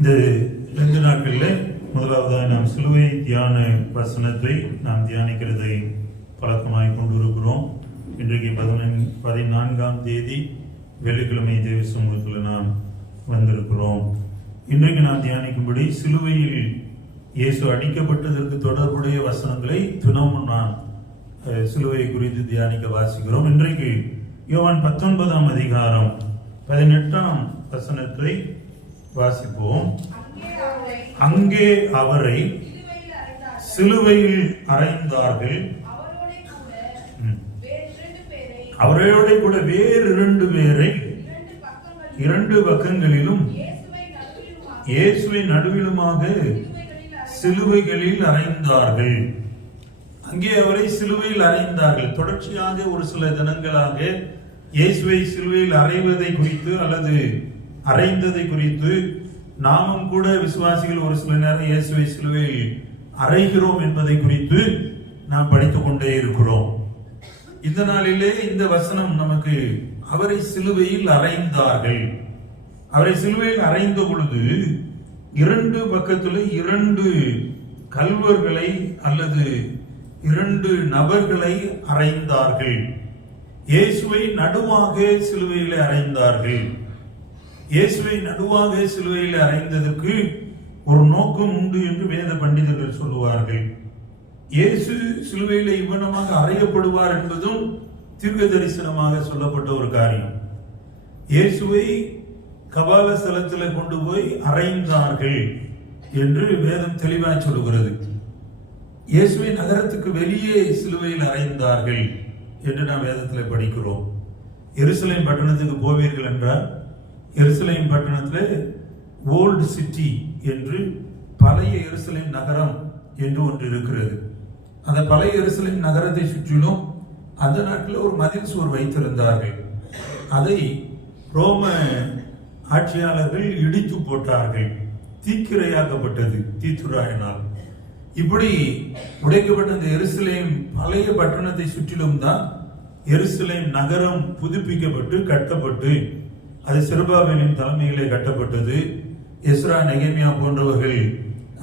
இந்த ரெண்டு நாட்களில் முதலாவதாக நாம் சிலுவை தியான வசனத்தை நாம் தியானிக்கிறதை பழக்கமாய் கொண்டிருக்கிறோம். இன்றைக்கு பதினன் பதினான்காம் தேதி வெள்ளிக்கிழமை தேவ சமூகத்தில் நாம் வந்திருக்கிறோம். இன்றைக்கு நாம் தியானிக்கும்படி சிலுவையில் இயேசு அடிக்கப்பட்டதற்கு தொடர்புடைய வசனங்களை தினமும் நான் சிலுவை குறித்து தியானிக்க வாசிக்கிறோம். இன்றைக்கு யோவான் பத்தொன்பதாம் அதிகாரம் பதினெட்டாம் வசனத்தை வாசிப்போம். அங்கே அவரை சிலுவையில் அறைந்தார்கள். கூட வேறு இரண்டு பேரை அவரோட கூட வேறு இரண்டு பேரை இரண்டு பக்கங்களிலும் இயேசுவை நடுவிலுமாக இயேசுவின் நடுவிலுமாக சிலுவைகளில் சிலுவைகளில் அறைந்தார்கள். அங்கே அவரை சிலுவையில் அறைந்தார்கள். தொடர்ச்சியாக ஒரு சில தினங்களாக இயேசுவை சிலுவையில் அறைவதை குறித்து அல்லது அறைந்ததை குறித்து நாமும் கூட விசுவாசிகள் ஒரு சில நேரம் இயேசுவை சிலுவையில் அறைகிறோம் என்பதை குறித்து நாம் படித்துக் கொண்டே இருக்கிறோம். இந்த நாளிலே இந்த வசனம் நமக்கு அவரை சிலுவையில் அறைந்தார்கள். அவரை சிலுவையில் அறைந்த பொழுது இரண்டு பக்கத்தில் இரண்டு கல்வர்களை அல்லது இரண்டு நபர்களை அறைந்தார்கள். இயேசுவை நடுவாக சிலுவையில் அறைந்தார்கள். இயேசுவை நடுவாக சிலுவையில் அறைந்ததற்கு ஒரு நோக்கம் உண்டு என்று வேத பண்டிதர்கள் சொல்லுவார்கள். இயேசு சிலுவையில் இவ்வனமாக அறையப்படுவார் என்பதும் தீர்க்க தரிசனமாக சொல்லப்பட்ட ஒரு காரியம். இயேசுவை கபால ஸ்தலத்தில் கொண்டு போய் அறைந்தார்கள் என்று வேதம் தெளிவாக சொல்கிறது இயேசுவை நகரத்துக்கு வெளியே சிலுவையில் அறைந்தார்கள் என்று நாம் வேதத்தில் படிக்கிறோம். எருசலேம் பட்டணத்துக்கு போவீர்கள் என்றால் எருசலேம் பட்டணத்தில் ஓல்டு சிட்டி என்று பழைய எருசலேம் நகரம் என்று ஒன்று இருக்கிறது. அந்த பழைய எருசலேம் நகரத்தை சுற்றிலும் அந்த நாட்டில் ஒரு மதில் சுவர் வைத்திருந்தார்கள். அதை ரோம ஆட்சியாளர்கள் இடித்து போட்டார்கள். தீக்கிரையாக்கப்பட்டது தீத்துராயினால் இப்படி உடைக்கப்பட்ட அந்த எருசலேம் பழைய பட்டணத்தை சுற்றிலும் தான் எருசலேம் நகரம் புதுப்பிக்கப்பட்டு கட்டப்பட்டு அது சிறுபாபேலின் தலைமையிலே கட்டப்பட்டது. எஸ்ரா நெகமியா போன்றவர்கள்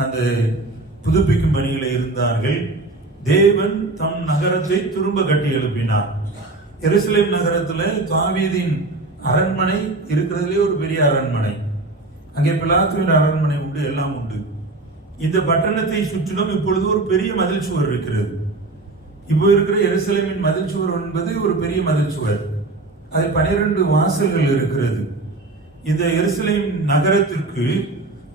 அந்த புதுப்பிக்கும் பணியில் இருந்தார்கள். தேவன் தம் நகரத்தை திரும்ப கட்டி எழுப்பினார். எருசலேம் நகரத்தில் தாவீதின் அரண்மனை இருக்கிறதுலே ஒரு பெரிய அரண்மனை. அங்கே பிலாத்துவின் அரண்மனை உண்டு எல்லாம் உண்டு. இந்த பட்டணத்தை சுற்றிலும் இப்பொழுது ஒரு பெரிய மதில் சுவர் இருக்கிறது. இப்போ இருக்கிற எருசலேமின் மதில் சுவர் என்பது ஒரு பெரிய மதில் சுவர். அதில் பனிரெண்டு வாசல்கள் இருக்கிறது. இந்த எருசலேம் நகரத்திற்கு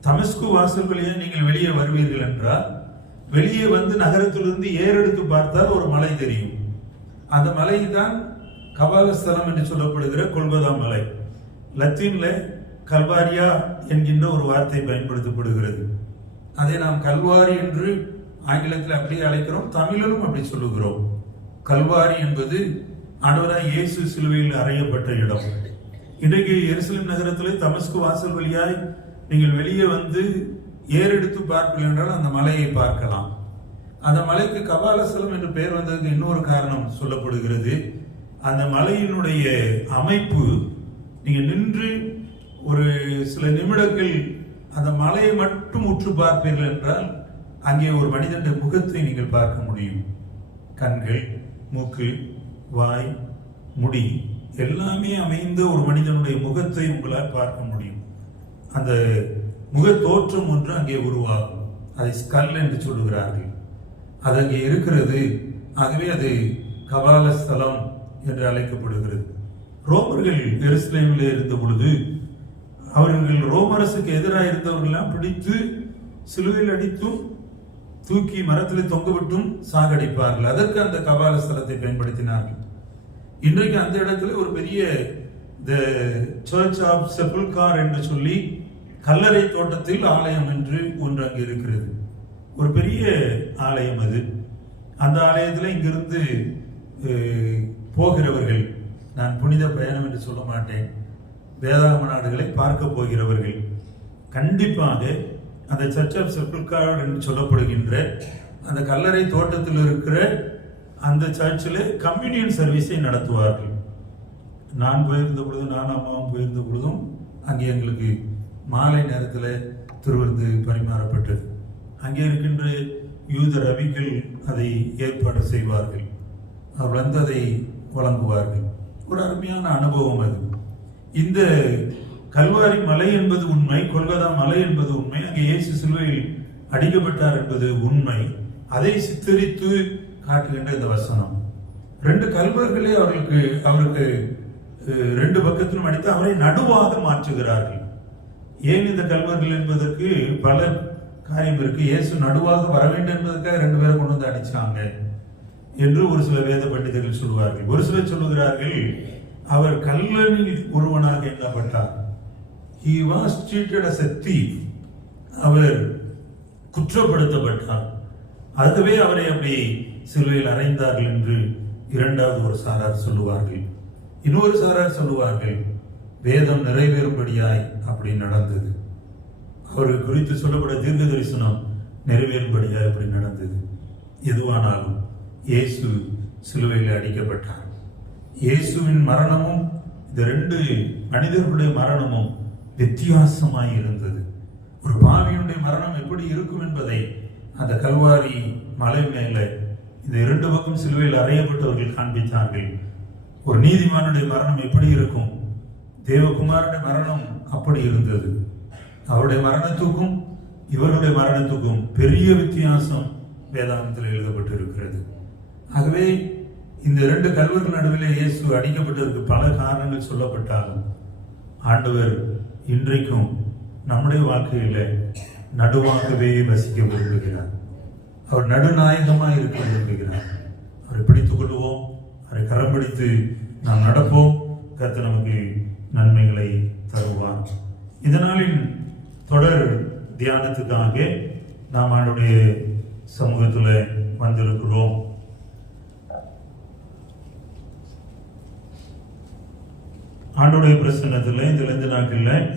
தமஸ்கு வாசல்களையே நீங்கள் வெளியே வருவீர்கள் என்றால் வெளியே வந்து நகரத்திலிருந்து ஏறெடுத்து பார்த்தால் ஒரு மலை தெரியும். அந்த மலை தான் கபாலஸ்தலம் என்று சொல்லப்படுகிற கொல்கதா மலை. லத்தீன்ல கல்வாரியா என்கின்ற ஒரு வார்த்தை பயன்படுத்தப்படுகிறது. அதை நாம் கல்வாரி என்று ஆங்கிலத்தில் அப்படியே அழைக்கிறோம் தமிழிலும் அப்படி சொல்லுகிறோம். கல்வாரி என்பது ஆண்டவராய் இயேசு சிலுவையில் அறையப்பட்ட இடம். இன்றைக்கு எருசலேம் நகரத்திலே தமஸ்கு வாசல் வழியாய் நீங்கள் வெளியே வந்து ஏறெடுத்து பார்ப்பீர்கள் என்றால் அந்த மலையை பார்க்கலாம். அந்த மலைக்கு கபாலசலம் என்று பெயர் வந்ததுக்கு இன்னொரு காரணம் சொல்லப்படுகிறது. அந்த மலையினுடைய அமைப்பு நீங்கள் நின்று ஒரு சில நிமிடங்கள் அந்த மலையை மட்டும் உற்று பார்ப்பீர்கள் என்றால் அங்கே ஒரு மனிதனுடைய முகத்தை நீங்கள் பார்க்க முடியும். கண்கள் மூக்கு வாய் முடி எல்லாமே அமைந்த ஒரு மனிதனுடைய முகத்தை உங்களால் பார்க்க முடியும். அந்த முக தோற்றம் ஒன்று அங்கே உருவாகும். அதை ஸ்கல் என்று சொல்லுகிறார்கள். அது அங்கே இருக்கிறது. ஆகவே அது கபால ஸ்தலம் என்று அழைக்கப்படுகிறது. ரோமர்கள் எருசலேமில் இருந்த பொழுது அவர்கள் ரோமரசுக்கு எதிராக இருந்தவர்களெல்லாம் பிடித்து சிலுவையில் அடித்தும் தூக்கி மரத்தில் தொங்கவிட்டும் சாகடிப்பார்கள். அதற்கு அந்த கபால ஸ்தலத்தை பயன்படுத்தினார்கள். இன்றைக்கு அந்த இடத்துல ஒரு பெரிய த சர்ச் ஆஃப் செபுல்கார் என்று சொல்லி கல்லறை தோட்டத்தில் ஆலயம் என்று ஒன்று அங்கு இருக்கிறது. ஒரு பெரிய ஆலயம் அது. அந்த ஆலயத்தில் இங்கிருந்து போகிறவர்கள் நான் புனித பயணம் என்று சொல்ல மாட்டேன். வேதாகம நாடுகளை பார்க்க போகிறவர்கள். கண்டிப்பாக அந்த சர்ச் ஆஃப் செப்புல்கார் என்று சொல்லப்படுகின்ற அந்த கல்லறை தோட்டத்தில் இருக்கிற அந்த சர்ச்சில் கம்யூனியன் சர்வீஸை நடத்துவார்கள். நான் போயிருந்த பொழுதும் நான் அம்மாவும் போயிருந்த பொழுதும் அங்கே எங்களுக்கு மாலை நேரத்தில் திருவிருந்து பரிமாறப்பட்டது. அங்கே இருக்கின்ற யூத ரவிகள் அதை ஏற்பாடு செய்வார்கள். அவர் வந்து அதை வழங்குவார்கள். ஒரு அருமையான அனுபவம் அது. இந்த கல்வாரி மலை என்பது உண்மை கொல்கதா மலை என்பது உண்மை அங்கே இயேசு சிலுவையில் அடிக்கப்பட்டார் என்பது உண்மை. அதை சித்தரித்து காட்டுகின்ற இந்த வசனம். ரெண்டு கல்வர்களே அவர்களுக்கு அவருக்கு ரெண்டு பக்கத்திலும் அடித்து அவரை நடுவாக மாற்றுகிறார்கள். ஏன் இந்த கல்வர்கள் என்பதற்கு பல காரியம் இருக்கு. இயேசு நடுவாக வர வேண்டும் என்பதற்காக ரெண்டு பேரை கொண்டு வந்து அடிச்சாங்க என்று ஒரு சில வேத பண்டிதர்கள் சொல்வார்கள் ஒரு சிலர் சொல்லுகிறார்கள் அவர் கல்லனில் ஒருவனாக எண்ணப்பட்டார். He was treated as a thief அவர் குற்றப்படுத்தப்பட்டார். அதுவே அவரை அப்படி சிலுவையில் அறைந்தார்கள் என்று இரண்டாவது ஒரு சாரார் சொல்லுவார்கள். இன்னொரு சாரார் சொல்லுவார்கள் வேதம் நிறைவேறும்படியாய் அப்படி நடந்தது. அவர்கள் குறித்து சொல்லப்பட தீர்க்க தரிசனம் நிறைவேறும்படியாய் அப்படி நடந்தது. எதுவானாலும் இயேசு சிலுவையில் அடிக்கப்பட்டார். இயேசுவின் மரணமும் இந்த ரெண்டு மனிதர்களுடைய மரணமும் வித்தியாசமாய் இருந்தது. ஒரு பாவியுடைய மரணம் எப்படி இருக்கும் என்பதை அந்த கல்வாரி மலை மேல இந்த இரண்டு பக்கம் சிலுவையில் அறையப்பட்டவர்கள் காண்பித்தார்கள். ஒரு நீதிமானுடைய மரணம் எப்படி இருக்கும்? தேவகுமாரனுடைய மரணம் அப்படி இருந்தது. அவருடைய மரணத்துக்கும் இவருடைய மரணத்துக்கும் பெரிய வித்தியாசம் வேதாந்தத்தில் எழுதப்பட்டிருக்கிறது. ஆகவே இந்த இரண்டு கல்வர்கள் நடுவில் இயேசு அடிக்கப்பட்டதற்கு பல காரணங்கள் சொல்லப்பட்டாலும் ஆண்டவர் இன்றைக்கும் நம்முடைய வாழ்க்கையில் நடுவாகவே வசிக்க விரும்புகிறார். அவர் நடுநாயகமாக இருக்க விரும்புகிறார். அவரை பிடித்துக் கொள்வோம். அவரை கரம் பிடித்து நாம் நடப்போம். கர்த்தர் நமக்கு நன்மைகளை தருவார். இதனாலின் தொடர் தியானத்துக்காக நாம் அவனுடைய சமூகத்தில் வந்திருக்கிறோம். ஆண்டுடைய பிரசன்னத்தில் இந்த ரெண்டு நாட்களில்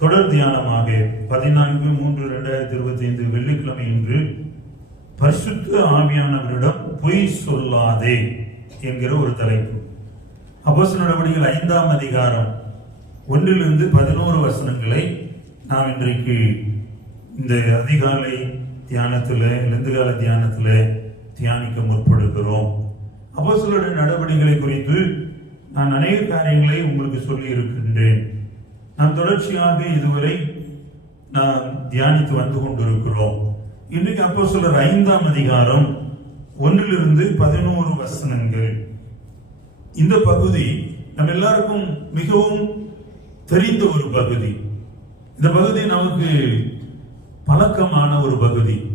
தொடர் தியானமாக பதினான்கு மூன்று ரெண்டாயிரத்தி இருபத்தி ஐந்து வெள்ளிக்கிழமை இன்று பரிசுத்த ஆவியானவரிடம் பொய் சொல்லாதே என்கிற ஒரு தலைப்பு. அப்போஸ் நடவடிக்கைகள் ஐந்தாம் அதிகாரம் ஒன்றிலிருந்து பதினோரு வசனங்களை நாம் இன்றைக்கு இந்த அதிகாலை தியானத்தில் இளந்துகால தியானத்தில் தியானிக்க முற்படுகிறோம். அப்போஸ்தலருடைய நடவடிக்கைகளை குறித்து நான் அநேக காரியங்களை உங்களுக்கு சொல்லி இருக்கின்றேன் நான் தொடர்ச்சியாக இதுவரை நான் தியானித்து வந்து கொண்டிருக்கிறோம். இன்றைக்கு அப்போ ஐந்தாம் அதிகாரம் ஒன்றிலிருந்து பதினோரு வசனங்கள். இந்த பகுதி நம்ம எல்லாருக்கும் மிகவும் தெரிந்த ஒரு பகுதி. இந்த பகுதி நமக்கு பழக்கமான ஒரு பகுதி.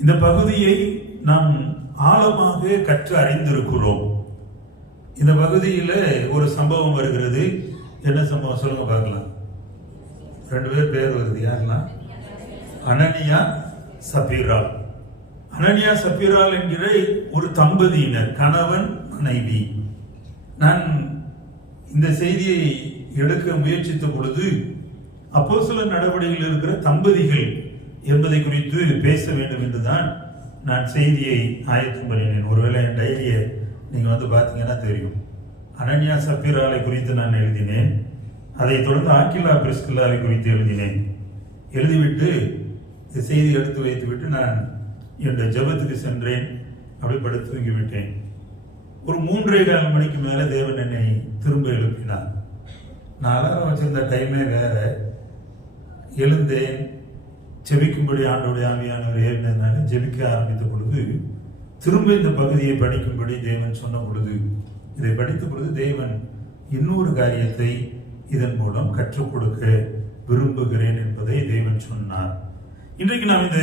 இந்த பகுதியை நாம் ஆழமாக கற்று அறிந்திருக்கிறோம். இந்த பகுதியில் ஒரு சம்பவம் வருகிறது. என்ன சம்பவம் சொல்லுங்க பார்க்கலாம். ரெண்டு பேர் பேர் வருது. யாரெல்லாம் அனனியா சபீரால் அனனியா சபீரால் என்கிற ஒரு தம்பதியினர் கணவன் மனைவி. நான் இந்த செய்தியை எடுக்க முயற்சித்த பொழுது அப்போ சில நடவடிக்கையில் இருக்கிற தம்பதிகள் என்பதை குறித்து பேச வேண்டும் என்றுதான் நான் செய்தியை ஆயத்தம் பண்ணினேன். ஒருவேளை என் டைரியை நீங்கள் வந்து பார்த்தீங்கன்னா தெரியும். அனன்யா சப்பீராலை குறித்து நான் எழுதினேன். அதைத் தொடர்ந்து ஆக்கிலா பிரிஸ்கில்லாவை குறித்து எழுதினேன். எழுதிவிட்டு இந்த செய்தி எடுத்து வைத்துவிட்டு நான் என்னுடைய ஜெபத்துக்கு சென்றேன். அப்படி படுத்து தூங்கி விட்டேன் ஒரு மூன்றே கால் மணிக்கு மேலே தேவன் என்னை திரும்ப எழுப்பினார். நான் அலாரம் வச்சிருந்த டைமே வேற. எழுந்தேன். ஜெபிக்கும்படி ஆண்டோடைய ஆவியானவர் ஏறினதுனால ஜெபிக்க ஆரம்பித்த பொழுது திரும்ப இந்த பகுதியை படிக்கும்படி தேவன் சொன்ன பொழுது இதை படித்த பொழுது தேவன் இன்னொரு காரியத்தை இதன் மூலம் கற்றுக் கொடுக்க விரும்புகிறேன் என்பதை தேவன் சொன்னார். இன்றைக்கு நாம் இந்த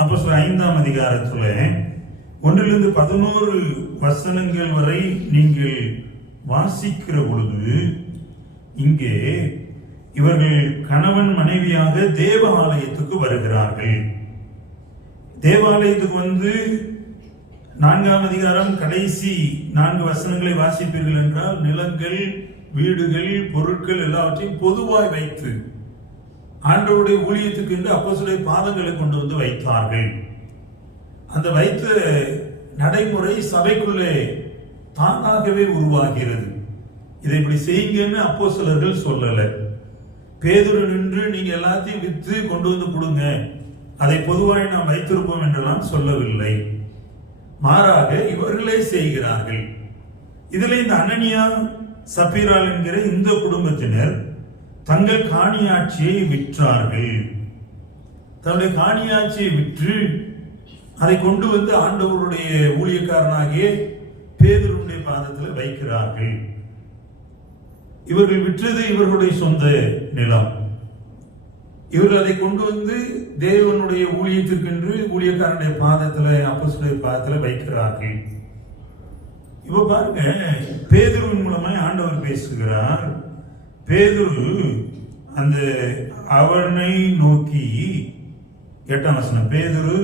அப்போ ஐந்தாம் அதிகாரத்தில் ஒன்றிலிருந்து பதினோரு வசனங்கள் வரை நீங்கள் வாசிக்கிற பொழுது இங்கே இவர்கள் கணவன் மனைவியாக தேவ ஆலயத்துக்கு வருகிறார்கள். தேவாலயத்துக்கு வந்து நான்காம் அதிகாரம் கடைசி நான்கு வசனங்களை வாசிப்பீர்கள் என்றால் நிலங்கள் வீடுகள் பொருட்கள் எல்லாவற்றையும் பொதுவாய் வைத்து ஆண்டவருடைய ஊழியத்துக்கு என்று அப்போசுடைய பாதங்களை கொண்டு வந்து வைத்தார்கள். அந்த வைத்த நடைமுறை சபைக்குள்ளே தானாகவே உருவாகிறது. இதை இப்படி செய்யுங்கன்னு அப்போ சிலர்கள் சொல்லல. பேதுரு நின்று நீங்க எல்லாத்தையும் வித்து கொண்டு வந்து கொடுங்க. அதை பொதுவாக நாம் வைத்திருப்போம் என்றெல்லாம் சொல்லவில்லை. மாறாக இவர்களே செய்கிறார்கள். இதில் இந்த அனனியா சபீரால் என்கிற இந்த குடும்பத்தினர் தங்கள் காணியாட்சியை விற்றார்கள். தன்னுடைய காணியாட்சியை விற்று அதை கொண்டு வந்து ஆண்டவருடைய ஊழியக்காரனாகிய பேதருடைய பாதத்தில் வைக்கிறார்கள். இவர்கள் விற்றது இவர்களுடைய சொந்த நிலம். இவர்கள் அதை கொண்டு வந்து தேவனுடைய ஊழியத்திற்கென்று ஊழியக்காரனுடைய பாதத்துல அப்போஸ்தலருடைய பாதத்துல வைக்கிறார்கள் இப்போ பாருங்க பேதுருவின் மூலமாக ஆண்டவர் பேசுகிறார் பேதுரு அந்த அவனை நோக்கி எட்டாம் வசனம் பேதுரு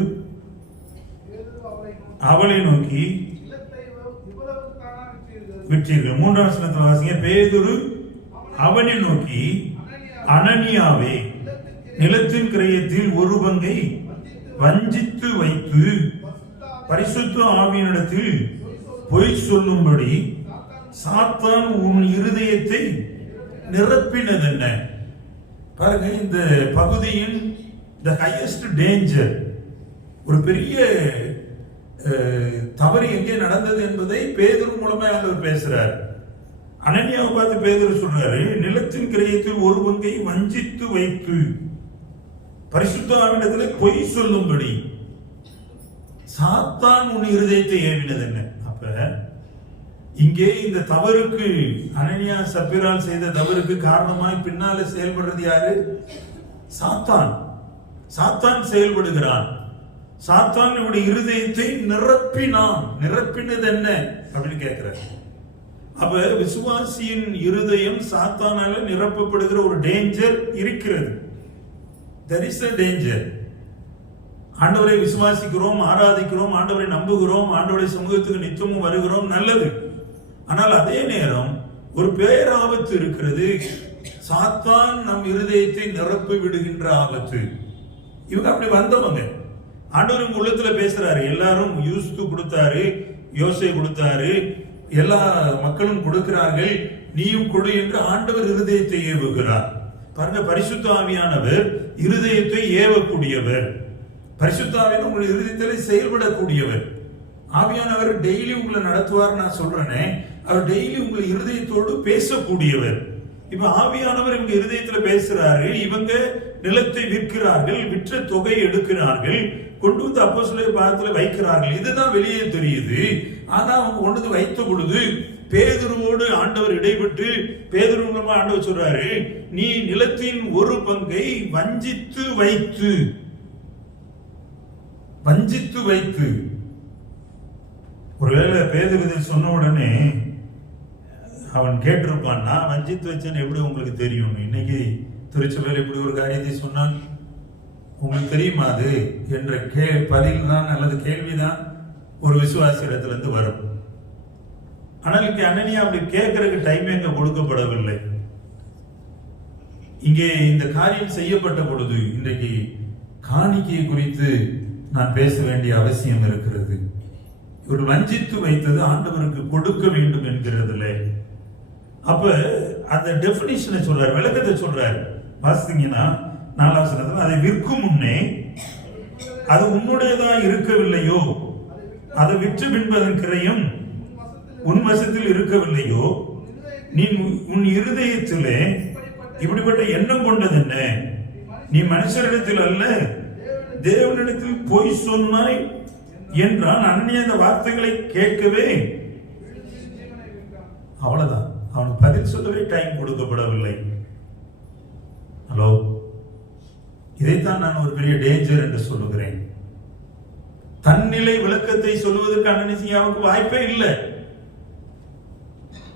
அவளை நோக்கி விற்றீர்கள்? விற்றீர்கள் மூன்றாம் வசனத்தில் வாசிங்க பேதுரு அவனை நோக்கி அனனியாவே நிலத்தின் கிரயத்தில் ஒரு பங்கை வஞ்சித்து வைத்து பரிசுத்த ஆவியினிடத்தில் பொய் சொல்லும்படி சாத்தான் உன் இருதயத்தை நிரப்பினது என்ன பாருங்க இந்த பகுதியின் த ஹையஸ்ட் டேஞ்சர் ஒரு பெரிய தவறு எங்கே நடந்தது என்பதை பேதர் மூலமாக அவர் பேசுறார். அனன்யாவை பார்த்து பேதர் சொல்றாரு நிலத்தின் கிரயத்தில் ஒரு பங்கை வஞ்சித்து வைத்து. பரிசுத்தாவிடத்தில் பொய் சொல்லும்படி. சாத்தான் உன் இருதயத்தை ஏவினது என்ன அப்ப இங்கே இந்த தவறுக்கு அனன்யா சப்பிரால் செய்த தவறுக்கு காரணமாய் பின்னால செயல்படுறது யாரு? சாத்தான். சாத்தான் செயல்படுகிறான். சாத்தான் இவருடைய இருதயத்தை நிரப்பினான். நிரப்பினது என்ன அப்படின்னு கேட்கிறார். அப்ப விசுவாசியின் இருதயம் சாத்தானால நிரப்பப்படுகிற ஒரு டேஞ்சர் இருக்கிறது. தெர் இஸ் அ டேஞ்சர் ஆண்டவரை விசுவாசிக்கிறோம் ஆராதிக்கிறோம் ஆண்டவரை நம்புகிறோம் ஆண்டவரை சமூகத்துக்கு நித்தமும் வருகிறோம் நல்லது. ஆனால் அதே நேரம் ஒரு பேராபத்து இருக்கிறது. சாத்தான் நம் இருதயத்தை நிரப்பி விடுகின்ற ஆபத்து. இவங்க அப்படி வந்தவங்க. ஆண்டவர் உங்க உள்ளத்துல பேசுறாரு. எல்லாரும் யூஸ்து கொடுத்தாரு யோசை கொடுத்தாரு. எல்லா மக்களும் கொடுக்கிறார்கள். நீயும் கொடு என்று ஆண்டவர் இருதயத்தை ஏவுகிறார். பாருங்க பரிசுத்த ஆவியானவர் இருதயத்தை ஏவக்கூடியவர். பரிசுத்தாவின் உங்கள் இருதயத்தில் செயல்படக்கூடியவர். ஆவியானவர் டெய்லி உங்களை நடத்துவார் நான் சொல்றேனே அவர் டெய்லி உங்கள் இருதயத்தோடு பேசக்கூடியவர். இப்ப ஆவியானவர் இவங்க இருதயத்துல பேசுறாரு இவங்க நிலத்தை விற்கிறார்கள் விற்ற தொகை எடுக்கிறார்கள் கொண்டு வந்து அப்போ சொல்லி பாதத்துல வைக்கிறார்கள். இதுதான் வெளியே தெரியுது. ஆனா அவங்க கொண்டு வந்து வைத்த பொழுது பேதுருவோடு ஆண்டவர் இடைபெற்று பேதுரு மூலமா ஆண்டவர் சொல்றாரு நீ நிலத்தின் ஒரு பங்கை வஞ்சித்து வைத்து வஞ்சித்து வைத்து. ஒருவேளை பேதுரு சொன்ன உடனே அவன் கேட்டிருப்பான் நான் வஞ்சித்து வச்சேன்னு எப்படி உங்களுக்கு தெரியும்? இன்னைக்கு திருச்சபையில் இப்படி ஒரு காரியத்தை சொன்னான்? உங்களுக்கு தெரியுமா அது? என்ற கே பதில் தான் அல்லது கேள்விதான் ஒரு விசுவாசி இடத்துலேருந்து வரும். ஆனால் இங்கே அனனியா அப்படி கேட்கறதுக்கு டைம் எங்க கொடுக்கப்படவில்லை. இங்கே இந்த காரியம் செய்யப்பட்ட பொழுது இன்றைக்கு காணிக்கையை குறித்து நான் பேச வேண்டிய அவசியம் இருக்கிறது. இவர் வஞ்சித்து வைத்தது ஆண்டவருக்கு கொடுக்க வேண்டும் என்கிறதுல அப்ப அந்த டெபினிஷனை சொல்றார் விளக்கத்தை சொல்றார். வாசித்தீங்கன்னா நாலாம் வசனத்துல அதை விற்கும் முன்னே அது உன்னுடையதா இருக்கவில்லையோ? அதை விற்று பின்பதன் கிரையும் உன் வசத்தில் இருக்கவில்லையோ? நீ உன் இருதயத்திலே இப்படிப்பட்ட எண்ணம் கொண்டது என்ன? நீ மனுஷரிடத்தில் அல்ல தேவனிடத்தில் போய் சொன்னாய் என்றான் அன்னிய அந்த வார்த்தைகளை கேட்கவே. அவ்வளவுதான். அவனுக்கு பதில் சொல்லவே டைம் கொடுக்கப்படவில்லை. ஹலோ இதைத்தான் நான் ஒரு பெரிய டேஞ்சர் என்று சொல்லுகிறேன். தன்னிலை விளக்கத்தை சொல்லுவதற்கு அனனிசியாவுக்கு வாய்ப்பே இல்லை.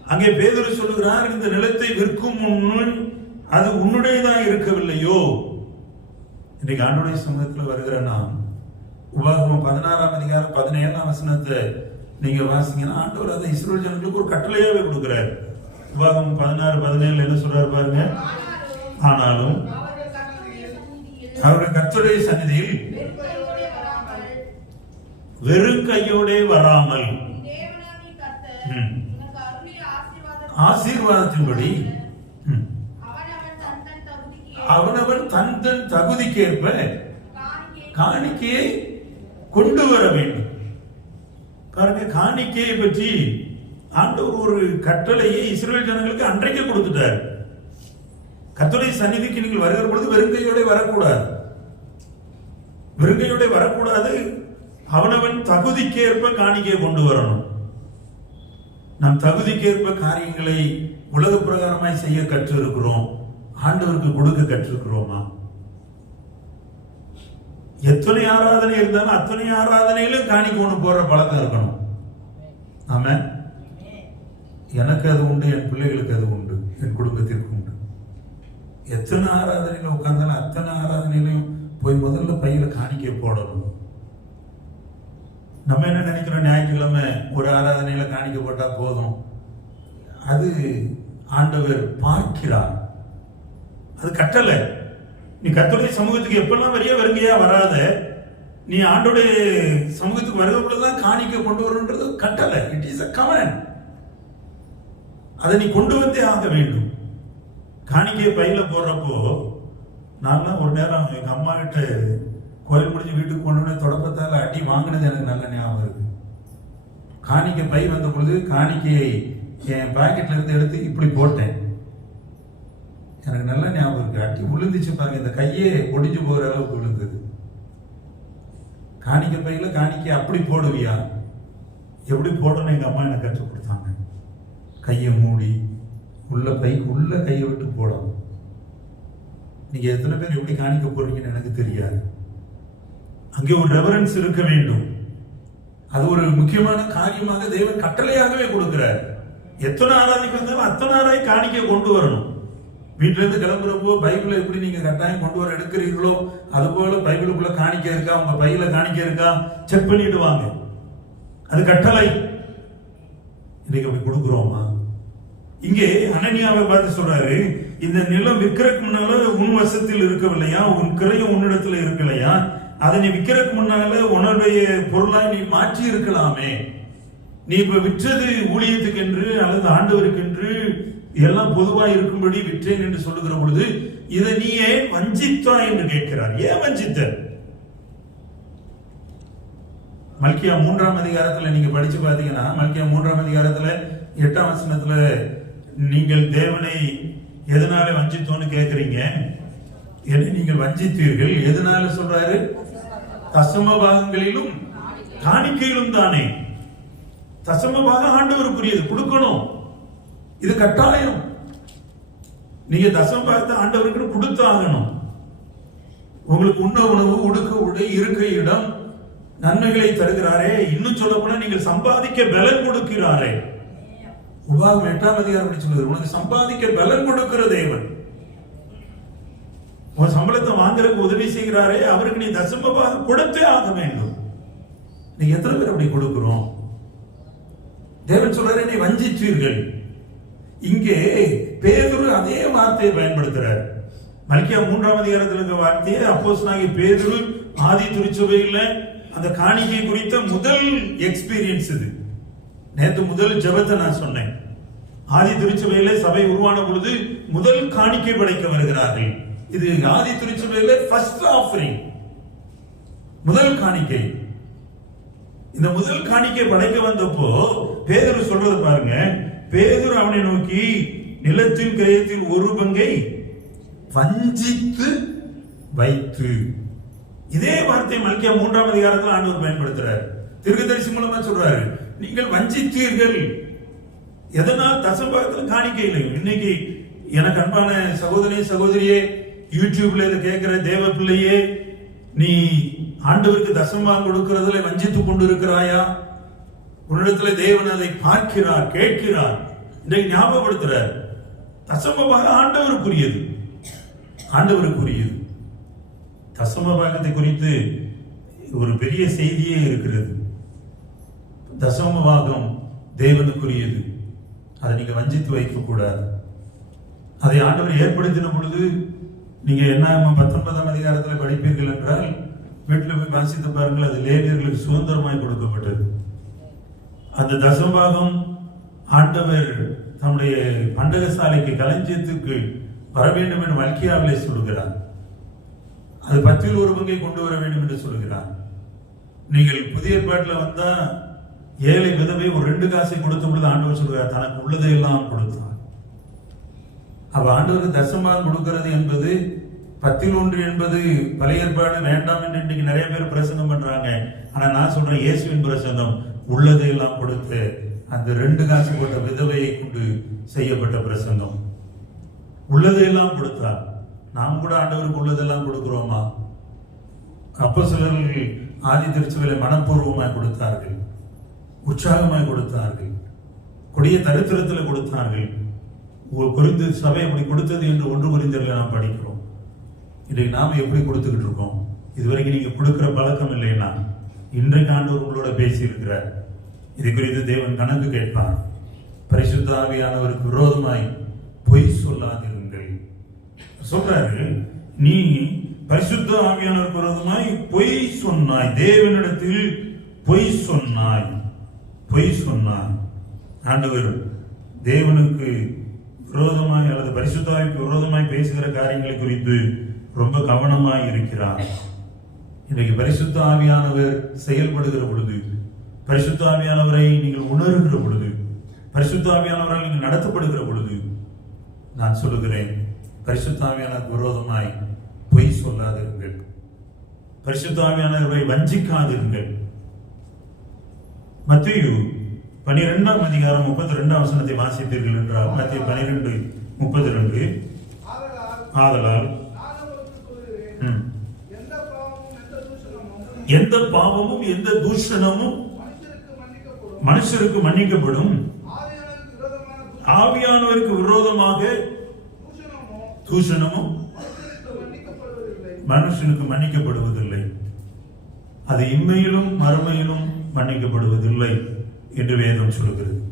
அங்கே பேதுரு சொல்லுகிறார் இந்த நிலத்தை விற்கும் முன் அது உன்னுடையதாக இருக்கவில்லையோ? இன்றைக்கு ஆண்டுடைய சமூகத்தில் வருகிற நாம் உபாகமம் பதினாறாம் அதிகாரம் பதினேழாம் வசனத்தை நீங்க வாசிங்கன்னா ஆண்டவர் அதை இஸ்ரோ ஜனங்களுக்கு ஒரு கட்டளையாவே கொடுக்கிறார். உபாகமம் பதினாறு பதினேழு என்ன சொல்றாரு பாருங்க? ஆனாலும் அவர்கள் கத்துடைய சன்னிதியில் வெறும் கையோடே வராமல் உன் தேவனாகிய கர்த்தர் ம். உனக்கு அருளிய ஆசீர்வாதம் ஆசீர்வாதத்தின்படி ம், அவனவன் தன் தன் தகுதிக்கேற்ப காணிக்கையை கொண்டு வர வேண்டும். பாருங்க காணிக்கையை பற்றி ஆண்டவர் ஒரு கட்டளையை இஸ்ரேல் ஜனங்களுக்கு அன்றைக்கு கொடுத்துட்டார். கர்த்தருடைய சந்நிதிக்கு நீங்கள் வருகிற பொழுது வெறுங்கையோட வரக்கூடாது. வெறுங்கையோட வரக்கூடாது. அவனவன் தகுதிக்கேற்ப காணிக்கையை கொண்டு வரணும். நம் தகுதிக்கேற்ப காரியங்களை உலக பிரகாரமாய் செய்ய கற்றிருக்கிறோம். ஆண்டவருக்கு கொடுக்க கற்றிருக்கிறோமா? எத்தனை ஆராதனை இருந்தாலும் அத்தனை ஆராதனையிலும் காணிக்கை ஒண்ணு போடுற பழக்கம் இருக்கணும். ஆம எனக்கு அது உண்டு என் பிள்ளைகளுக்கு அது உண்டு என் குடும்பத்திற்கு உண்டு. எத்தனை ஆராதனையில உட்கார்ந்தாலும் அத்தனை ஆராதனையிலையும் போய் முதல்ல பையில காணிக்க போடணும். நம்ம என்ன நினைக்கிறோம் ஞாயிற்றுக்கிழமை ஒரு ஆராதனையில் காணிக்கப்பட்டால் போதும். அது ஆண்டவர் பார்க்கிறார். அது கட்டளை நீ கத்துடைய சமூகத்துக்கு எப்பெல்லாம் வரைய வருங்கையா வராத. நீ ஆண்டோடைய சமூகத்துக்கு வருகிற பொழுதுதான் காணிக்கை கொண்டு வரணுன்றது கட்டளை இட் இஸ் அ கமன் அதை நீ கொண்டு வந்தே ஆக வேண்டும். காணிக்கையை பையில போடுறப்போ நான்லாம் ஒரு நேரம் எங்கள் அம்மா கிட்ட கோயில் முடிஞ்சு வீட்டுக்கு கொண்டு தொடப்பத்தால் அடி வாங்கினது எனக்கு நல்ல ஞாபகம் இருக்கு. காணிக்கை பை வந்த பொழுது காணிக்கையை என் பாக்கெட்ல இருந்து எடுத்து இப்படி போட்டேன். எனக்கு நல்ல ஞாபகம் இருக்கு. அடி விழுந்துச்சு பாருங்க. இந்த கையே ஒடிஞ்சு போகிற அளவுக்கு விழுந்தது காணிக்கை பையில காணிக்கை அப்படி போடுவியா? எப்படி போடணும் எங்கள் அம்மா எனக்கு கற்றுக் கொடுத்தாங்க. கையை மூடி உள்ள பைக்கு உள்ள கையை விட்டு போடணும். நீங்கள் எத்தனை பேர் எப்படி காணிக்க போடுறீங்கன்னு எனக்கு தெரியாது. அங்கே ஒரு ரெவரன்ஸ் இருக்க வேண்டும். அது ஒரு முக்கியமான காரியமாக தேவன் கட்டளையாகவே கொடுக்கிறார். எத்தனை ஆராதிக்கு வந்தாலும் அத்தனை ஆராய் காணிக்க கொண்டு வரணும். வீட்டிலேருந்து கிளம்புறப்போ பைபிளை எப்படி நீங்கள் கட்டாயம் கொண்டு வர எடுக்கிறீர்களோ அது பைபிளுக்குள்ளே காணிக்க இருக்கா உங்கள் பையில காணிக்க இருக்கா செக் பண்ணிட்டு வாங்க. அது கட்டளை. இன்னைக்கு அப்படி கொடுக்குறோமா? இங்கே அனன்யாவை பார்த்து சொல்றாரு இந்த நிலம் விற்கிறதுக்கு முன்னால உன் வசத்தில் இருக்கவில்லையா? உன் கிரையும் உன்னிடத்துல இருக்கலையா? அதை நீ விற்கிறதுக்கு முன்னால உன்னுடைய பொருளாய் நீ மாற்றி இருக்கலாமே நீ இப்ப விற்றது ஊழியத்துக்கு என்று அல்லது ஆண்டவருக்கு என்று எல்லாம் பொதுவாக இருக்கும்படி விற்றேன் என்று சொல்லுகிற பொழுது இதை நீ ஏன் வஞ்சித்தாய் என்று கேட்கிறார். ஏன் வஞ்சித்த மல்கியா மூன்றாம் அதிகாரத்துல நீங்க படிச்சு பாத்தீங்கன்னா மல்கியா மூன்றாம் அதிகாரத்துல எட்டாம் வசனத்துல நீங்கள் தேவனை எதனால வஞ்சித்தோன்னு கேட்குறீங்க என்னை நீங்கள் வஞ்சித்தீர்கள். எதனால சொல்றாரு? தசம பாகங்களிலும் காணிக்கையிலும் தானே. தசம பாகம் ஆண்டவருக்குரியது. கொடுக்கணும். இது கட்டாயம். நீங்க தசம பாகத்தை ஆண்டவருக்கு கொடுத்து ஆகணும் உங்களுக்கு உண்ண உணவு உடுக்க உடை இருக்க இடம் நன்மைகளை தருகிறாரே. இன்னும் சொல்ல போனா நீங்கள் சம்பாதிக்க பலன் கொடுக்கிறாரே. உபாகம் எட்டாம் அதிகாரம் சொல்லுது. உனக்கு சம்பாதிக்க பலன் கொடுக்கிற தேவன். உன் சம்பளத்தை வாங்குறதுக்கு உதவி செய்கிறாரே அவருக்கு நீ தசம கொடுத்தே ஆக வேண்டும். நீ எத்தனை பேர் அப்படி கொடுக்கிறோம்? தேவன் சொல்றாரு என்னை வஞ்சிச்சீர்கள் இங்கே பேதுரு அதே வார்த்தையை பயன்படுத்துறார். மல்கியா மூன்றாம் அதிகாரத்தில் இருக்க வார்த்தையை அப்போஸ் நாகி பேதுரு ஆதி திருச்சபையில் அந்த காணிக்கை குறித்த முதல் எக்ஸ்பீரியன்ஸ் இது. நேற்று முதல் ஜெபத்தை நான் சொன்னேன். ஆதி திருச்சபையில சபை உருவான பொழுது முதல் காணிக்கை படைக்க வருகிறார்கள். இது ஆதி திருச்சபையில ஃபர்ஸ்ட் ஆஃபரிங் முதல் காணிக்கை. இந்த முதல் காணிக்கை படைக்க வந்தப்போ பேதுரு சொல்றது பாருங்க. பேதுரு அவனை நோக்கி நிலத்தின் கிரயத்தில் ஒரு பங்கை வஞ்சித்து வைத்து. இதே வார்த்தை மல்கியா மூன்றாம் அதிகாரத்தில் ஆண்டவர் பயன்படுத்துறார். தீர்க்கதரிசி மூலமா சொல்றாரு நீங்கள் வஞ்சித்தீர்கள். எதனால் தசபாகத்தில் இல்லை. இன்னைக்கு எனக்கு அன்பான சகோதரி சகோதரியே யூடியூப்ல இதை கேட்கிற தேவ பிள்ளையே நீ ஆண்டவருக்கு தசமா கொடுக்கிறதுல வஞ்சித்து கொண்டு இருக்கிறாயா உன்னிடத்துல தேவன் அதை பார்க்கிறார் கேட்கிறார். இன்றைக்கு ஞாபகப்படுத்துறார். தசமபாக ஆண்டவருக்குரியது. ஆண்டவருக்குரியது. தசம பாகத்தை குறித்து ஒரு பெரிய செய்தியே இருக்கிறது. தசம பாகம் தேவனுக்குரியது. அதை நீங்க வஞ்சித்து வைக்க கூடாது அதை ஆண்டவர் ஏற்படுத்தின பொழுது நீங்க என்ன பத்தொன்பதாம் அதிகாரத்தில் படிப்பீர்கள் என்றால் வீட்டில் போய் வாசித்து பாருங்கள் அது லேவியர்களுக்கு சுதந்திரமாய் கொடுக்கப்பட்டது. அந்த தசம்பாகம் ஆண்டவர் தம்முடைய பண்டகசாலைக்கு களஞ்சியத்துக்கு வர வேண்டும் என்று மல்கியாவிலே சொல்கிறார். அது பத்தில் ஒரு பங்கை கொண்டு வர வேண்டும் என்று சொல்கிறார். நீங்கள் புதிய ஏற்பாட்டில் வந்தா ஏழை விதவை ஒரு ரெண்டு காசை கொடுத்த பொழுது ஆண்டவர் சொல்கிறார் தனக்கு உள்ளதை எல்லாம் கொடுத்தார் அப்ப ஆண்டவருக்கு தசமான் கொடுக்கிறது என்பது பத்தில் ஒன்று என்பது பழைய ஏற்பாடு வேண்டாம் என்று இன்னைக்கு நிறைய பேர் பிரசங்கம் பண்றாங்க. ஆனா நான் சொல்றேன் இயேசுவின் பிரசங்கம் உள்ளதை எல்லாம் கொடுத்து அந்த ரெண்டு காசு போட்ட விதவையை கொண்டு செய்யப்பட்ட பிரசங்கம். உள்ளதையெல்லாம் கொடுத்தார் நாம் கூட ஆண்டவருக்கு உள்ளதெல்லாம் கொடுக்கிறோமா? அப்போ சிலர்கள் ஆதி திருச்சுவலை மனப்பூர்வமாய் கொடுத்தார்கள். உற்சாகமாய் கொடுத்தார்கள். கொடிய தரித்திரத்தில் கொடுத்தார்கள். குறிந்து சபை அப்படி கொடுத்தது என்று ஒன்று குறிந்தரில் நாம் படிக்கிறோம். இன்றைக்கு நாம் எப்படி கொடுத்துக்கிட்டு இருக்கோம்? இதுவரைக்கும் நீங்கள் கொடுக்குற பழக்கம் இல்லைன்னா இன்றைக்கு ஆண்டவர் உங்களோட பேசியிருக்கிறார். இது குறித்து தேவன் கணக்கு கேட்பார். பரிசுத்த ஆவியானவருக்கு விரோதமாய் பொய் சொல்லாதிருங்கள். சொல்றாரு நீ பரிசுத்த ஆவியானவருக்கு விரோதமாய் பொய் சொன்னாய். தேவனிடத்தில் பொய் சொன்னாய். பொய் சொன்னாய். ஆண்டவர் தேவனுக்கு விரோதமாய் அல்லது பரிசுத்தாவிக்கு விரோதமாய் பேசுகிற காரியங்களை குறித்து ரொம்ப கவனமாய் இருக்கிறார். இன்றைக்கு பரிசுத்த ஆவியானவர் செயல்படுகிற பொழுது பரிசுத்த ஆவியானவரை நீங்கள் உணர்கிற பொழுது பரிசுத்த ஆவியானவரால் நீங்கள் நடத்தப்படுகிற பொழுது நான் சொல்லுகிறேன் பரிசுத்த விரோதமாய் பொய் சொல்லாதிருங்கள். பரிசுத்த வஞ்சிக்காதிருங்கள். மத்தியூ பனிரெண்டாம் அதிகாரம் முப்பத்தி ரெண்டாம் வசனத்தை வாசிப்பீர்கள் என்றால் மத்திய பனிரெண்டு முப்பத்தி ரெண்டு ஆதலால் ம், எந்த பாவமும் எந்த தூஷணமும் மனுஷருக்கு மன்னிக்கப்படும். ஆவியானவருக்கு விரோதமாக தூஷணமும் மனுஷனுக்கு மன்னிக்கப்படுவதில்லை. அது இம்மையிலும் மறுமையிலும் மன்னிக்கப்படுவதில்லை. என்று வேதம் சொல்கிறது.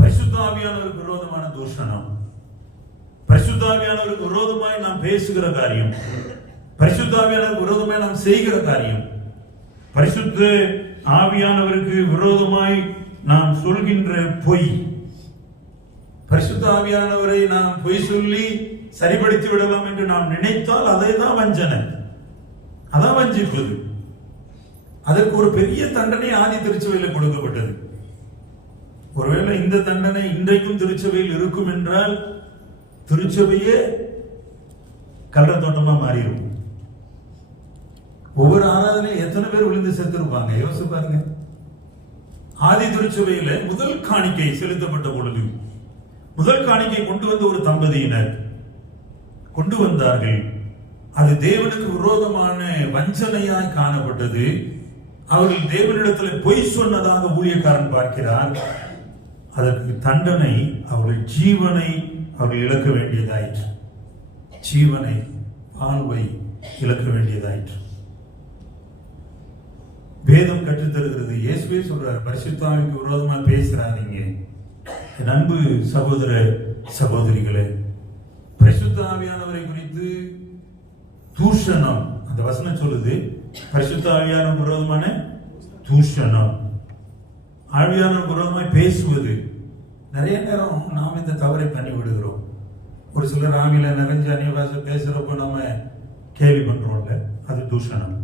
பரிசுத்தாவியானவருக்கு விரோதமான தூஷணம். பரிசுத்தாவியானவருக்கு விரோதமாய் நாம் பேசுகிற காரியம். பரிசுத்தாவியானவருக்கு விரோதமாய் நாம் செய்கிற காரியம். பரிசுத்த ஆவியானவருக்கு விரோதமாய் நாம் சொல்கின்ற பொய். பரிசுத்த ஆவியானவரை நாம் பொய் சொல்லி சரிபடுத்தி விடலாம் என்று நாம் நினைத்தால் அதை தான் வஞ்சனை. அதான் வஞ்சிப்பது. அதற்கு ஒரு பெரிய தண்டனை ஆதி திருச்சுவையில் கொடுக்கப்பட்டது. ஒருவேளை இந்த தண்டனை இன்றைக்கும் திருச்சபையில் இருக்கும் என்றால் திருச்சபையே கள்ளத் தோட்டமா மாறிடும். ஒவ்வொரு ஆராதனையும் எத்தனை பேர் விழுந்து செத்துருப்பாங்க யோசிச்சு பாருங்க. ஆதி திருச்சபையில முதல் காணிக்கை செலுத்தப்பட்ட பொழுது முதல் காணிக்கை கொண்டு வந்த ஒரு தம்பதியினர் கொண்டு வந்தார்கள். அது தேவனுக்கு விரோதமான வஞ்சனையாய் காணப்பட்டது. அவர்கள் தேவனிடத்தில் பொய் சொன்னதாக ஊழியக்காரன் பார்க்கிறார். அதற்கு தண்டனை அவர்கள் ஜீவனை அவர்கள் இழக்க வேண்டியதாயிற்று. ஜீவனை வாழ்வை இழக்க வேண்டியதாயிற்று. வேதம் கற்றுத்தருகிறது. இயேசுவே சொல்றார் பரிசுத்தாவிக்கு விரோதமா பேசுறாதீங்க. என் அன்பு சகோதர சகோதரிகளே பரிசுத்தாவியானவரை குறித்து தூஷணம். அந்த வசனம் சொல்லுது பரிசுத்த விரோதமான தூஷணம். ஆவியானவர் விரோதமாய் பேசுவது. நிறைய நேரம் நாம் இந்த தவறை பண்ணி விடுகிறோம். ஒரு சிலர் ஆவியில நிறைஞ்ச அந்நிய பாஷை பேசுகிறப்போ நம்ம கேள்வி பண்ணுறோம்ல அது தூஷணம்.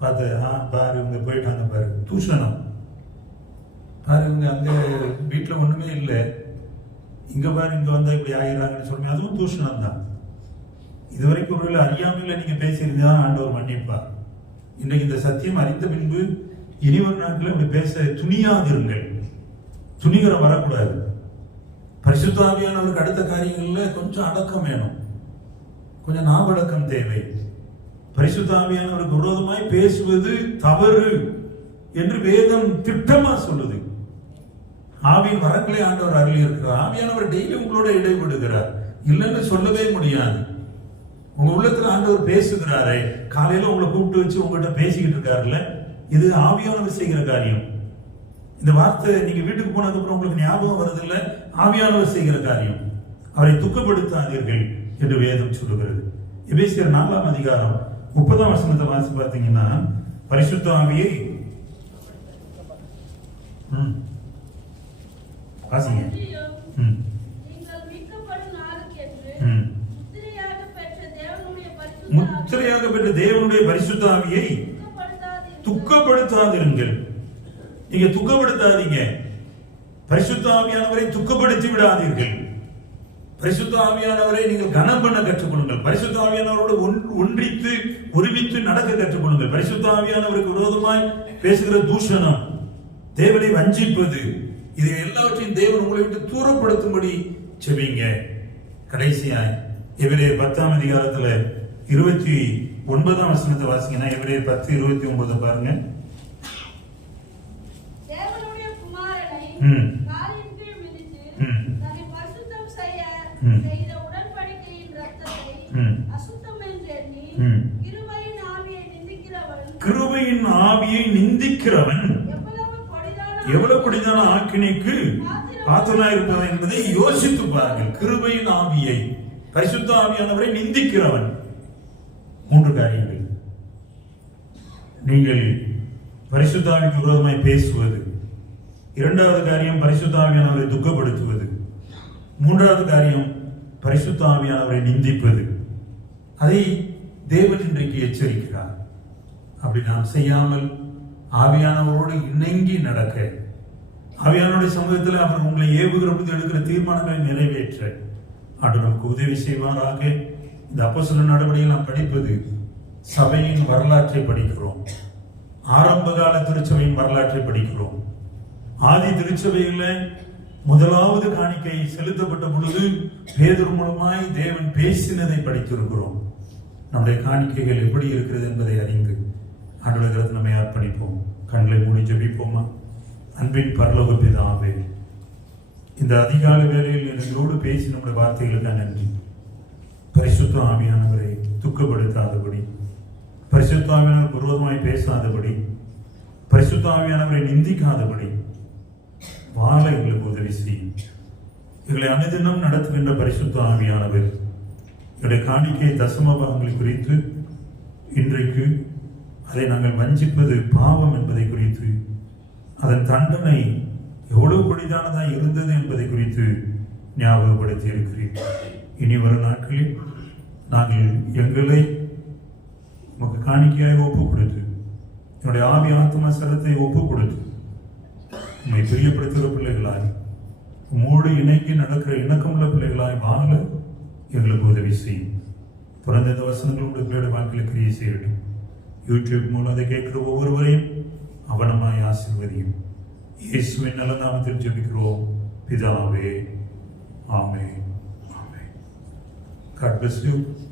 பார்த்து ஆ பாரு இவங்க போயிட்டாங்க பாரு. தூஷணம். பாரு இவங்க அங்கே வீட்டில் ஒன்றுமே இல்லை. இங்கே பாரு இங்கே வந்தால் இப்படி ஆகிறாங்கன்னு சொல்லுங்க அதுவும் தூஷணம் தான். இதுவரைக்கும் ஒருவேளை அறியாமையில் நீங்கள் பேசியிருந்தா ஆண்டவர் மன்னிப்பார். இன்றைக்கு இந்த சத்தியம் அறிந்த பின்பு இனிவரும் நாட்களில் இப்படி பேச துணியாதிருங்கள். துணிகரம் வரக்கூடாது. பரிசுத்தாவியானவருக்கு அடுத்த காரியங்களில் கொஞ்சம் அடக்கம் வேணும். கொஞ்சம் நாவடக்கம் தேவை. பரிசுத்தாவியானவருக்கு விரோதமாய் பேசுவது தவறு என்று வேதம் திட்டமா சொல்லுது. ஆவியின் வரங்களை ஆண்டவர் அருளி இருக்கிறார் ஆவியானவர் டெய்லி உங்களோட இடைபடுகிறார் இல்லைன்னு சொல்லவே முடியாது. உங்க உள்ளத்துல ஆண்டவர் பேசுகிறாரே. காலையில உங்களை கூப்பிட்டு வச்சு உங்ககிட்ட பேசிக்கிட்டு இருக்காருல்ல? இது ஆவியானவர் செய்கிற காரியம். இந்த வார்த்தை நீங்க வீட்டுக்கு போனதுக்கப்புறம் உங்களுக்கு ஞாபகம் வருதில்ல ஆவியானவர் செய்கிற காரியம். அவரை துக்கப்படுத்தாதீர்கள் என்று வேதம் சொல்லுகிறது. எபேசியர் நாலாம் அதிகாரம் முப்பதாம் வசனத்தை வாசி பார்த்தீங்கன்னா பரிசுத்த ஆவியை வாசிங்க. ம். முத்திரையாக பெற்ற தேவனுடைய பரிசுத்த ஆவியை துக்கப்படுத்தாதிருங்கள். நீங்க துக்கப்படுத்தாதீங்க. பரிசுத்த ஆவியானவரை துக்கப்படுத்தி விடாதீர்கள். பரிசுத்த ஆவியானவரை நீங்கள் கனம் பண்ண கற்றுக்கொள்ளுங்கள். பரிசுத்த ஆவியானவரோடு ஒன்- ஒன்றித்து ஒருமித்து நடக்க கற்றுக்கொள்ளுங்கள். பரிசுத்த ஆவியானவருக்கு விரோதமாய் பேசுகிற தூஷணம் தேவனை வஞ்சிப்பது இது எல்லாவற்றையும் தேவன் உங்களை விட்டு தூரப்படுத்தும்படி செவிங்க கடைசியாய் இவரே பத்தாம் அதிகாரத்தில் இருபத்தி ஒன்பதாம் வசனத்தை வாசிங்கன்னா எபிரேயர் பத்து இருபத்தி ஒன்பது பாருங்க. ம். கிருபையின் ஆவியை நிந்திக்கிறவன் எவ்வளவு கொடிதான எவ்வளவு ஆக்கினைக்கு பாத்திரனாயிருப்பது என்பதை யோசித்து பாருங்கள். கிருபையின் ஆவியை பரிசுத்த ஆவியானவரை நிந்திக்கிறவன். மூன்று காரியங்கள். நீங்கள் பரிசுத்தாவிக்கு விரோதமாய் பேசுவது. இரண்டாவது காரியம் பரிசுத்தாமியானவரை துக்கப்படுத்துவது. மூன்றாவது காரியம் பரிசுத்தாமியானவரை நிந்திப்பது. அதை தேவன் இன்றைக்கு எச்சரிக்கிறார். அப்படி நாம் செய்யாமல் ஆவியானவரோடு இணங்கி நடக்க ஆவியானோட சமூகத்தில் அவர் உங்களை ஏவுகிற எடுக்கிற தீர்மானங்களை நிறைவேற்ற. ஆண்டு நமக்கு உதவி செய்வாராக. இந்த அப்போஸ்தலர் நடவடிக்கையில் நாம் படிப்பது சபையின் வரலாற்றை படிக்கிறோம். ஆரம்ப கால திருச்சபையின் வரலாற்றை படிக்கிறோம். ஆதி திருச்சபையில் முதலாவது காணிக்கை செலுத்தப்பட்ட பொழுது பேதர் மூலமாய் தேவன் பேசினதை படித்திருக்கிறோம். நம்முடைய காணிக்கைகள் எப்படி இருக்கிறது என்பதை அறிந்து ஆண்டுலகத்தில் நம்மை அர்ப்பணிப்போம். கண்களை மூடி ஜபிப்போமா? அன்பின் பரலோக பிதாவே இந்த அதிகால வேளையில் எங்களோடு பேசி நம்முடைய வார்த்தைகளுக்கு நன்றி. பரிசுத்த ஆவியானவரை துக்கப்படுத்தாதபடி பரிசுத்த ஆவியானவர் விரோதமாய் பேசாதபடி பரிசுத்த ஆமியானவரை நிந்திக்காதபடி வாழ எங்களுக்கு உதவி செய்யும். எங்களை அனுதினம் நடத்துகின்ற பரிசுத்த ஆவியானவர் எங்களுடைய காணிக்கை தசம பாகங்களை குறித்து இன்றைக்கு அதை நாங்கள் வஞ்சிப்பது பாவம் என்பதை குறித்து அதன் தண்டனை எவ்வளவு கொடிதானதாக இருந்தது என்பதை குறித்து ஞாபகப்படுத்தி இருக்கிறேன் இனி வரும் நாட்களில் நாங்கள் எங்களை உமக்கு காணிக்கையாக ஒப்பு கொடுத்து என்னுடைய ஆவி ஆத்ம சரத்தை ஒப்பு கொடுத்து உண்மை பிரியப்படுத்துகிற பிள்ளைகளாய் உம்மோடு இணைக்கி நடக்கிற இணக்கமுள்ள பிள்ளைகளாய் வாழ எங்களுக்கு உதவி செய்யும். பிறந்த இந்த வசனங்கள் உங்களுக்கு வாழ்க்கையில் கிரியை செய்யட்டும். யூடியூப் மூலம் அதை கேட்கிற ஒவ்வொருவரையும் அவனமாய் ஆசிர்வதியும். இயேசுவின் நல்ல நாமத்தில் ஜெபிக்கிறோம். பிதாவே ஆமே God bless you.